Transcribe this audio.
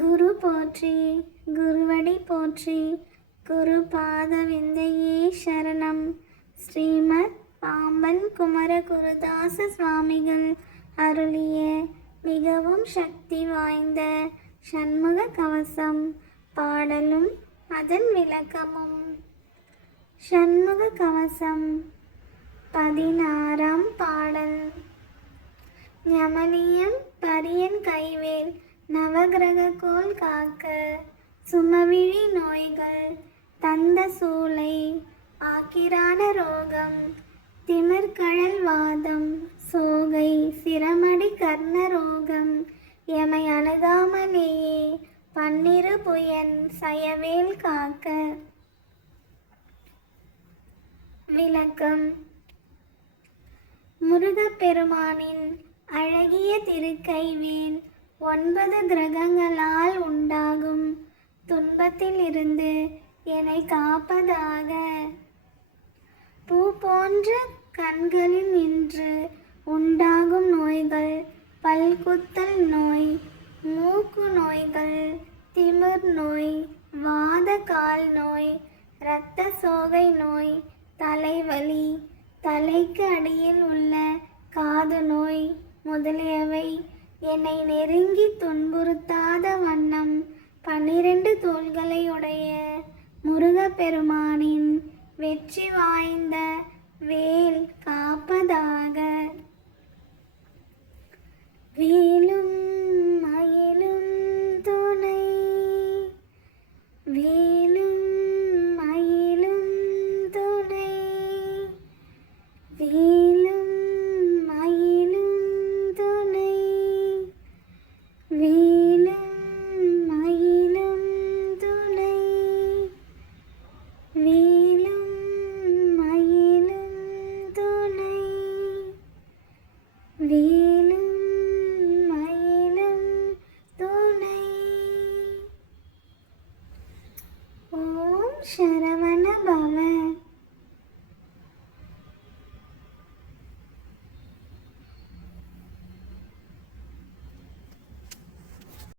குரு போற்றி, குருவடி போற்றி, குரு பாத விந்தையே சரணம். ஸ்ரீமத் பாம்பன் குமர குருதாச சுவாமிகள் அருளிய மிகவும் சக்தி வாய்ந்த சண்முக கவசம் பாடலும் அதன் விளக்கமும். சண்முக கவசம் 16ஆம் பாடல். ஞமலியம் பரியன் கைவேல் நவகிரக கோள் காக்க, சுமவிழி நோய்கள் தந்த சூளை ஆக்கிரான ரோகம், திமிர்கழல் வாதம் சோகை சிரமடி கர்ண ரோகம், எமை அணுகாமலேயே பன்னிரு புயன் சயவேல் காக்க. விளக்கம். முருகப்பெருமானின் அழகிய திருக்கைவேல் 9 கிரகங்களால் உண்டாகும் துன்பத்தில் இருந்து என்னை காப்பதாக. பூ போன்ற கண்களில் நின்று உண்டாகும் நோய்கள், பல்குத்தல் நோய், மூக்கு நோய்கள், திமிர் நோய், வாத கால் நோய், இரத்த சோகை நோய், தலைவலி, தலைக்கு அடியில் உள்ள காது நோய் முதலியவை என்னை நெருங்கி